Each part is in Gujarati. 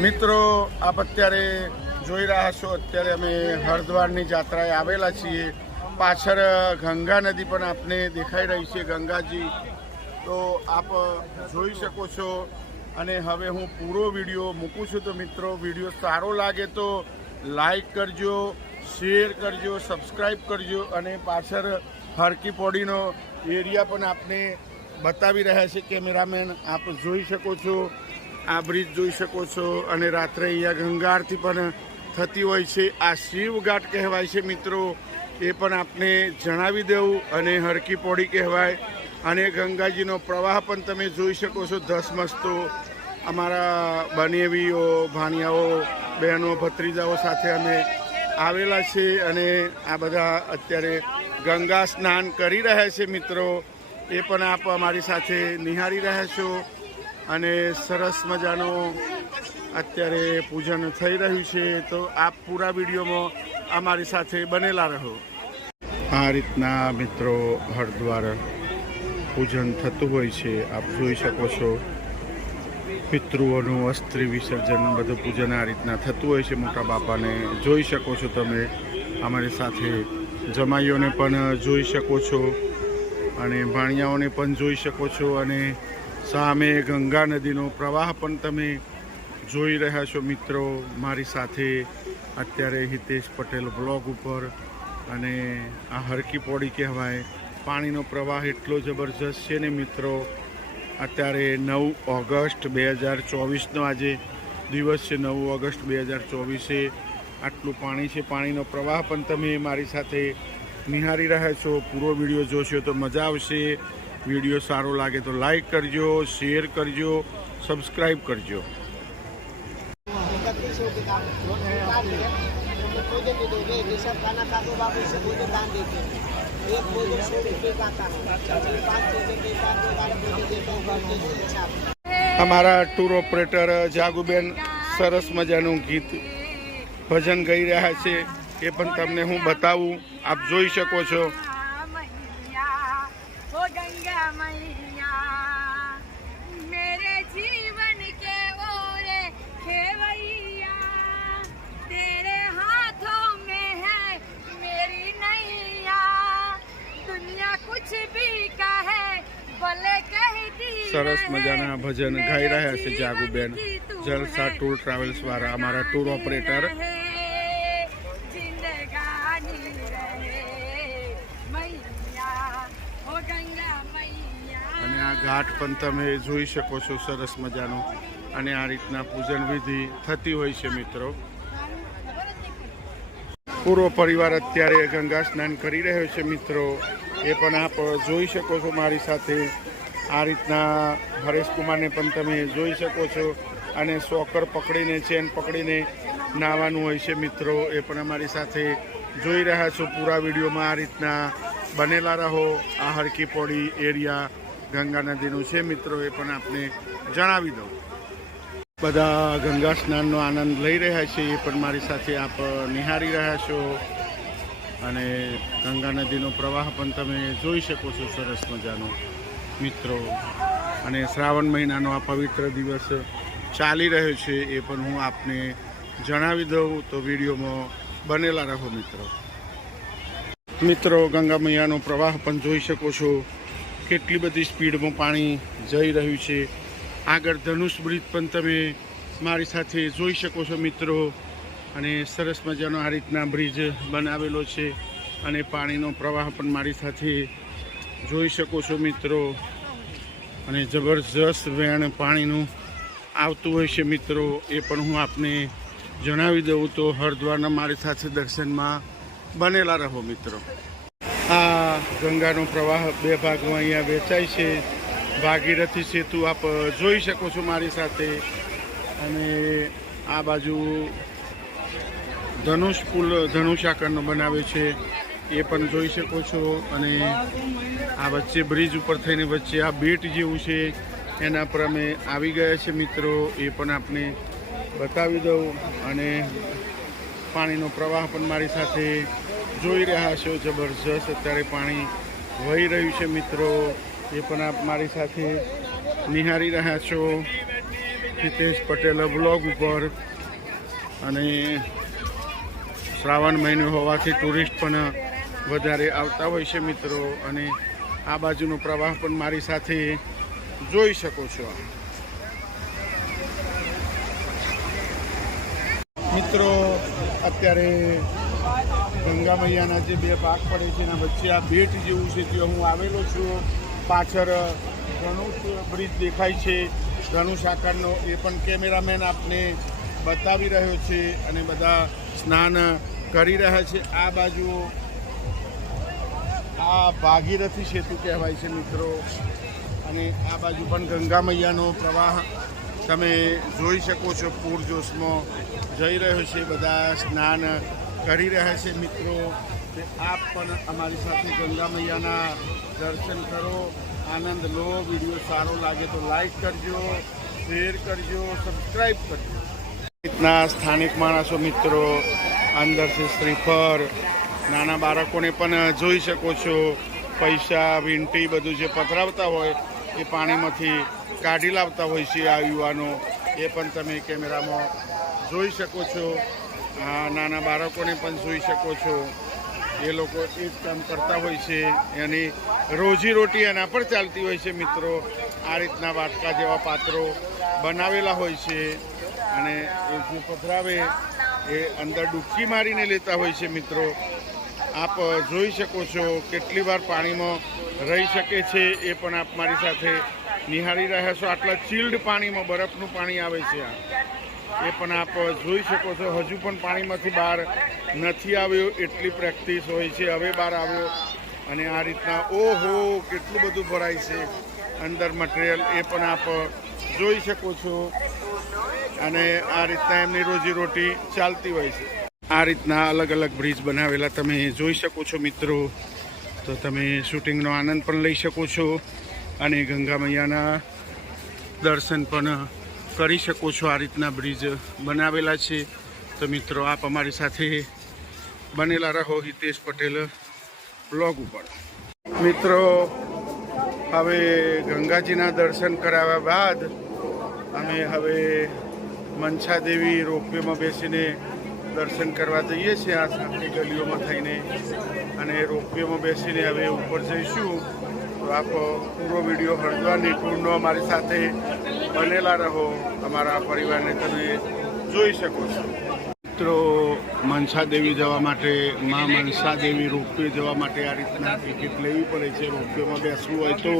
મિત્રો, આપ અત્યારે જોઈ રહ્યા છો, અત્યારે અમે હરિદ્વારની જાત્રાએ આવેલા છીએ. પાછળ ગંગા નદી પણ આપને દેખાઈ રહી છે, ગંગાજી. તો આપ જોઈ શકો છો. અને હવે હું પૂરો વીડિયો મૂકું છું તો મિત્રો, વીડિયો સારો લાગે તો લાઈક કરજો, શેર કરજો સબસ્ક્રાઈબ કરજો અને પાછળ હરકી પોડીનો એરિયા પણ આપને બતાવી રહ્યા છે કેમેરામેન. આપ જોઈ શકો છો. આ બ્રિજ જોઈ શકો છો અને રાત્રે અહીંયા ગંગા આરતી પણ થતી હોય છે. આ શિવઘાટ કહેવાય છે મિત્રો. એ પણ આપને જણાવી દેવું અને હરકી પોડી કહેવાય. અને ગંગાજીનો પ્રવાહ પણ તમે જોઈ શકો છો ધસમસતો. અમારા બનેવીઓ, ભાણિયાઓ, બહેનો, ભત્રીજાઓ સાથે અમે આવેલા છે અને આ બધા અત્યારે ગંગા સ્નાન કરી રહ્યા છે મિત્રો. એ પણ આપ અમારી સાથે નિહાળી રહ્યા છો. અને સરસ મજાનું અત્યારે પૂજન થઈ રહ્યું છે, તો આપ પૂરા વિડીયોમાં અમારી સાથે બનેલા રહો. આ રીતના મિત્રો હરદ્વાર પૂજન થતું હોય છે, આપ જોઈ શકો છો. પિતૃઓનું અસ્ત્રી વિસર્જન બધું પૂજન આ રીતના થતું હોય છે, મોટા બાપાને જોઈ શકો છો તમે. અમારી સાથે જમાઈઓને પણ જોઈ શકો છો અને ભાણિયાઓને પણ જોઈ શકો છો અને સામે ગંગા નદીનો પ્રવાહ પણ તમે જોઈ રહ્યા છો મિત્રો. મારી સાથે અત્યારે હિતેશ પટેલ બ્લોગ ઉપર અને આ હરકી પોડી કહેવાય. પાણીનો પ્રવાહ એટલો જબરજસ્ત છે ને મિત્રો. અત્યારે નવ ઓગસ્ટ બે હજાર ચોવીસનો આજે દિવસ છે. નવ ઓગસ્ટ બે હજાર ચોવીસે આટલું પાણી છે. પાણીનો પ્રવાહ પણ તમે મારી સાથે નિહાળી રહ્યા છો. પૂરો વીડિયો જોશો તો મજા આવશે. વિડીયો સારો લાગે તો લાઈક કરજો શેર કરજો સબસ્ક્રાઈબ કરજો इकतीस सौ के काम लोन सरकार है तो भोजन भी दोगे जैसा खाना खाते बाबू से भोजन दान देते हैं एक भोजन सौ रुपये का आता है पाँच भोजन देता है तो बारह भोजन देता हूँ बारह भोजन अच्छा અમારા ટૂર ઓપરેટર જાગુબેન સરસ મજાનું ગીત ભજન ગાઈ રહ્યા છે એ પણ તમને હું બતાવું આપ જોઈ શકો છો મજાના ભજન ગાઈ રહ્યા છે જાગુબેન. જલસા ટૂર ટ્રાવેલ્સ વાળા અમારા ટૂર ઓપરેટર. અને આ ઘાટ પણ તમે જોઈ શકો છો સરસ મજાનો. અને આ રીતના પૂજન વિધિ થતી હોય છે મિત્રો. પૂરો પરિવાર અત્યારે ગંગા સ્નાન કરી રહ્યો છે મિત્રો. એ પણ આપ જોઈ શકો છો મારી સાથે. આ રીતના હરેશકુમારને પણ તમે જોઈ શકો છો. અને સોકર પકડીને, ચેન પકડીને નાવાનું હોય છે મિત્રો, એ પણ અમારી સાથે જોઈ રહ્યા છો. પૂરા વિડીયોમાં આ રીતના બનેલા રહો. આ હરકી પોડી એરિયા ગંગા નદીનું છે મિત્રો, એ પણ આપને જણાવી દઉં. બધા ગંગા સ્નાનનો આનંદ લઈ રહ્યા છે, એ પણ મારી સાથે આપ નિહાળી રહ્યા છો. અને ગંગા નદીનો પ્રવાહ પણ તમે જોઈ શકો છો, સરસ મજાનો. મિત્રો. અને શ્રાવણ મહિનાનો આ પવિત્ર દિવસ ચાલી રહ્યો છે એ પણ હું આપને જણાવી દઉં તો વિડીયોમાં બનેલા રહો મિત્રો. મિત્રો, ગંગા મૈયાનો પ્રવાહ પણ જોઈ શકો છો. કેટલી બધી સ્પીડમાં પાણી જઈ રહ્યું છે. આગળ ધનુષ બ્રિજ પણ તમે મારી સાથે જોઈ શકો છો મિત્રો. અને સરસ મજાનો આ રીતના બ્રિજ બનાવેલો છે. અને પાણીનો પ્રવાહ પણ મારી સાથે જોઈ શકો છો મિત્રો. અને જબરજસ્ત વેણ પાણીનું આવતું હોય છે મિત્રો, એ પણ હું આપને જણાવી દઉં તો હરિદ્વારના મારી સાથે દર્શનમાં બનેલા રહો મિત્રો. આ ગંગાનો પ્રવાહ બે ભાગમાં અહીંયા વેચાય છે. ભાગીરથી સેતુ આપ જોઈ શકો છો મારી સાથે. અને આ બાજુ ધનુષ પુલ ધનુષ આકારનો બનાવે છે. એ પણ જોઈ શકો છો. અને આ વચ્ચે બ્રિજ ઉપર થઈને વચ્ચે આ બેટ જેવું છે, એના પર અમે આવી ગયા છે મિત્રો. એ પણ આપને બતાવી દઉં. અને પાણીનો પ્રવાહ પણ મારી સાથે જોઈ રહ્યા છો. જબરજસ્ત અત્યારે પાણી વહી રહ્યું છે મિત્રો. એ પણ આપ મારી સાથે નિહાળી રહ્યા છો. હિતેશ પટેલ બ્લોગ ઉપર. અને શ્રાવણ મહિનો હોવાથી ટુરિસ્ટ પણ વધારે આવતા હોય છે મિત્રો અને આ બાજુનો પ્રવાહ પણ મારી સાથે જોઈ શકો છો. મિત્રો, અત્યારે ગંગા મૈયાના જે બે ભાગ પડે છે, એના વચ્ચે આ બેટ જેવું છે, ત્યાં હું આવેલો છું. પાછળ ધનુષ બ્રિજ દેખાય છે. ધનુષ આકારનો એ પણ કેમેરામેન આપને બતાવી રહ્યો છે અને બધા સ્નાન કરી રહ્યા છે. આ બાજુ આ ભાગીરથી સેતુ કહેવાય છે મિત્રો. અને આ બાજુ પણ ગંગા મૈયાનો પ્રવાહ તમે જોઈ શકો છો પૂરજોશમાં જઈ રહ્યો છે, બધા સ્નાન કરી રહ્યા છે મિત્રો. તે આપ પણ અમારી સાથે ગંગા મૈયાના દર્શન કરો, આનંદ લો, વીડિયો સારો લાગે તો લાઈક કરજો, શેર કરજો સબસ્ક્રાઈબ કરજો. રીતના સ્થાનિક માણસો મિત્રો, અંદર છે શ્રીફળ નાના બાળકોને પણ જોઈ શકો છો. પૈસા, વીંટી બધું જે પધરાવતા હોય એ પાણીમાંથી કાઢી લાવતા હોય છે આ યુવાનો. એ પણ તમે કેમેરામાં જોઈ શકો છો. નાના બાળકોને પણ જોઈ શકો છો. એ લોકો એ કામ કરતા હોય છે. એની રોજીરોટી એના પર ચાલતી હોય છે મિત્રો. આ રીતના વાટકા જેવા પાત્રો બનાવેલા હોય છે. અને એ જે પધરાવે એ અંદર ડૂબકી મારીને લેતા હોય છે મિત્રો. આપ જોઈ શકો છો કેટલી વાર પાણીમાં રહી શકે છે એ પણ આપ મારી સાથે નિહાળી રહ્યા છો. આટલા ચિલ્ડ પાણીમાં, બરફનું પાણી આવે છે આ. એ પણ આપ જોઈ શકો છો. હજુ પણ પાણીમાંથી બહાર નથી આવ્યો. એટલી પ્રેક્ટિસ હોય છે. હવે બહાર આવ્યો અને આ રીતના, ઓહો, કેટલું બધું ભરાય છે અંદર મટીરિયલ એ પણ આપ જોઈ શકો છો. અને આ રીતના એમની રોજીરોટી ચાલતી હોય છે. આ રીતના અલગ અલગ બ્રિજ બનાવેલા તમે જોઈ શકો છો મિત્રો. તો તમે શૂટિંગનો આનંદ પણ લઈ શકો છો અને ગંગા મૈયાના દર્શન પણ કરી શકો છો. આ રીતના બ્રિજ બનાવેલા છે. તો મિત્રો, આપ અમારી સાથે બનેલા રહો હિતેશ પટેલ બ્લોગ ઉપર. મિત્રો, હવે ગંગાજીના દર્શન કરાવ્યા બાદ અમે હવે મનસા દેવી રોપવેમાં બેસીને દર્શન કરવા જઈએ છીએ આ સાંકડી ગલીઓમાં થઈને અને રોપવેમાં બેસીને હવે ઉપર જઈશું. તો આપ પૂરો વીડિયો હળદવાની ટૂરનો અમારી સાથે બનેલા રહો. અમારા પરિવારને તમે જોઈ શકો છો. મિત્રો, મનસા દેવી જવા માટે, મા મનસા દેવી રોપવે જવા માટે આ રીતના ટિકિટ લેવી પડે છે. રોપવેમાં બેસવું હોય તો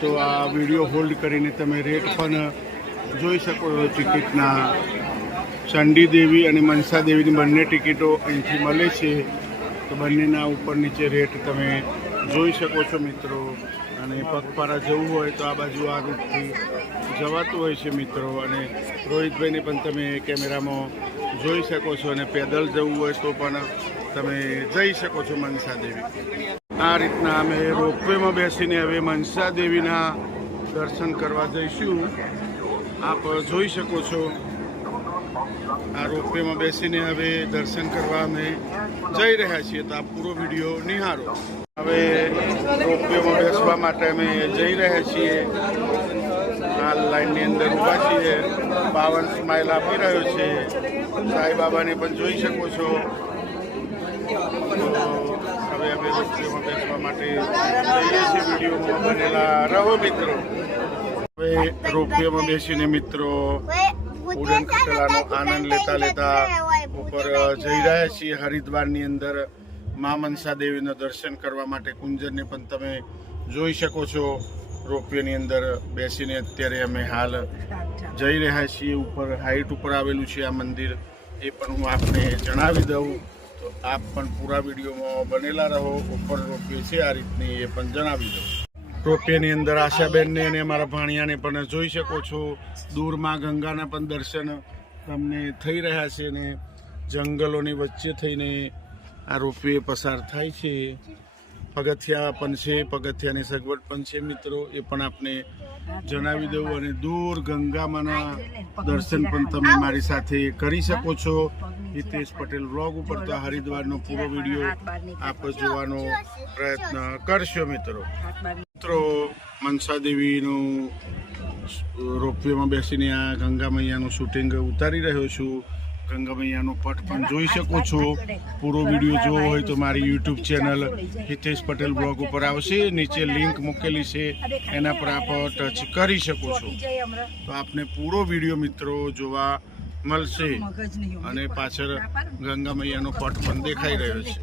તો આ વીડિયો હોલ્ડ કરીને તમે રેટ પણ જોઈ શકો છો ટિકિટના ચંડી દેવી અને મનસા દેવીની બંને ટિકિટો અહીંથી મળે છે. તો બંનેના ઉપર નીચે રેટ તમે જોઈ શકો છો મિત્રો. અને પગપાળા જવું હોય તો આ બાજુ આ રૂટથી જવાતું હોય છે મિત્રો. અને રોહિતભાઈને પણ તમે કેમેરામાં જોઈ શકો છો અને પેદલ જવું હોય તો પણ તમે જઈ શકો છો મનસા દેવી. આ રીતના અમે રોપવેમાં બેસીને હવે મનસા દેવીના દર્શન કરવા જઈશું. આપ જોઈ શકો છો આ રોપવેમાં બેસીને હવે દર્શન કરવા અમે જઈ રહ્યા છીએ તો આ પૂરો વીડિયો નિહાળો. હવે રોપવેમાં બેસવા માટે અમે જઈ રહ્યા છીએ. આ લાઈનની અંદર ઊભા છીએ. બાવન સ્માઇલ આપી રહ્યો છે. સાંઈબાબાને પણ જોઈ શકો છો. હવે અમે રોપવેમાં બેસવા માટે જઈએ છીએ. વિડીયોમાં બનેલા રહો મિત્રો. હવે રોપવેમાં બેસીને મિત્રો ઉડન ખટોલાનો આનંદ લેતા લેતા ઉપર જઈ રહ્યા છીએ હરિદ્વારની અંદર. મા મનસા દેવીના દર્શન કરવા માટે કુંજરને પણ તમે જોઈ શકો છો. રોપવેની અંદર બેસીને અત્યારે અમે હાલ જઈ રહ્યા છીએ. ઉપર હાઈટ ઉપર આવેલું છે આ મંદિર. એ પણ હું આપને જણાવી દઉં. તો આપ પણ પૂરા વિડીયોમાં બનેલા રહો. ઉપર રોપવે છે આ રીતની એ પણ જણાવી દઉં. રોપિયાની અંદર આશાબેનને અને અમારા ભાણિયાને પણ જોઈ શકો છો. દૂરમાં ગંગાના પણ દર્શન તમને થઈ રહ્યા છે ને જંગલોની વચ્ચે થઈને આ રોપવે પસાર થાય છે. પગથિયા પણ છે, પગથિયાની સગવડ પણ છે મિત્રો, એ પણ આપને જણાવી દઉં અને દૂર ગંગામાના દર્શન પણ તમે મારી સાથે કરી શકો છો. હિતેશ પટેલ વ્લોગ ઉપર તો હરિદ્વારનો પૂરો વીડિયો આપ જોવાનો પ્રયત્ન કરશો મિત્રો. મિત્રો મનસા દેવીનું રોપવેમાં બેસીને આ ગંગા મૈયાનું શૂટિંગ ઉતારી રહ્યો છું. ગંગા મૈયાનો પટ પણ જોઈ શકો છો. પૂરો વીડિયો જોવો હોય તો મારી YouTube channel Hitesh Patel blog ઉપર આવશે. નીચે લિંક મૂકેલી છે. એના પર આપ ટચ કરી શકો છો. તો આપને પૂરો વીડિયો મિત્રો જોવા મળશે. અને પાછળ ગંગા મૈયાનો પટ પણ દેખાઈ રહ્યો છે.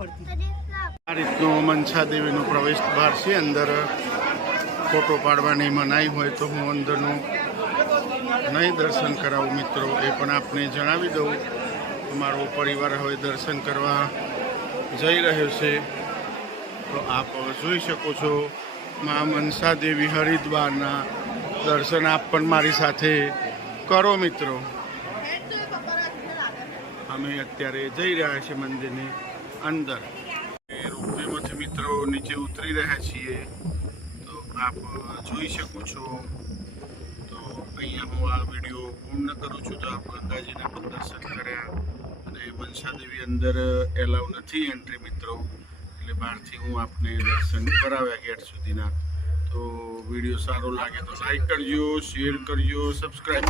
આ રીતનો મનસા દેવીનો પ્રવેશ દ્વાર છે અંદર. ફોટો પાડવાની મનાઈ હોય તો હું અંદરનું નહીં દર્શન કરાવું મિત્રો. એ પણ આપને જણાવી દઉં. મારો પરિવાર હવે દર્શન કરવા જઈ રહ્યો છે. તો આપ જોઈ શકો છો મા મનસા દેવી હરિદ્વારના દર્શન આપ પણ મારી સાથે કરો મિત્રો. અમે અત્યારે જઈ રહ્યા છીએ મંદિરની અંદર. રોપવેમાંથી મિત્રો નીચે ઉતરી રહ્યા છીએ. આપ જોઈ શકો છો. તો અહીંયા હું આ વીડિયો પૂર્ણ કરું છું. તો આપ ગંગાજીના પણ દર્શન કર્યા અને મનસાદેવી અંદર એલાવ નથી એન્ટ્રી મિત્રો. એટલે બહારથી હું આપને દર્શન કરાવ્યા ગેટ સુધીના. તો વીડિયો સારો લાગે તો લાઈક કરજો, શેર કરજો, સબસ્ક્રાઈબ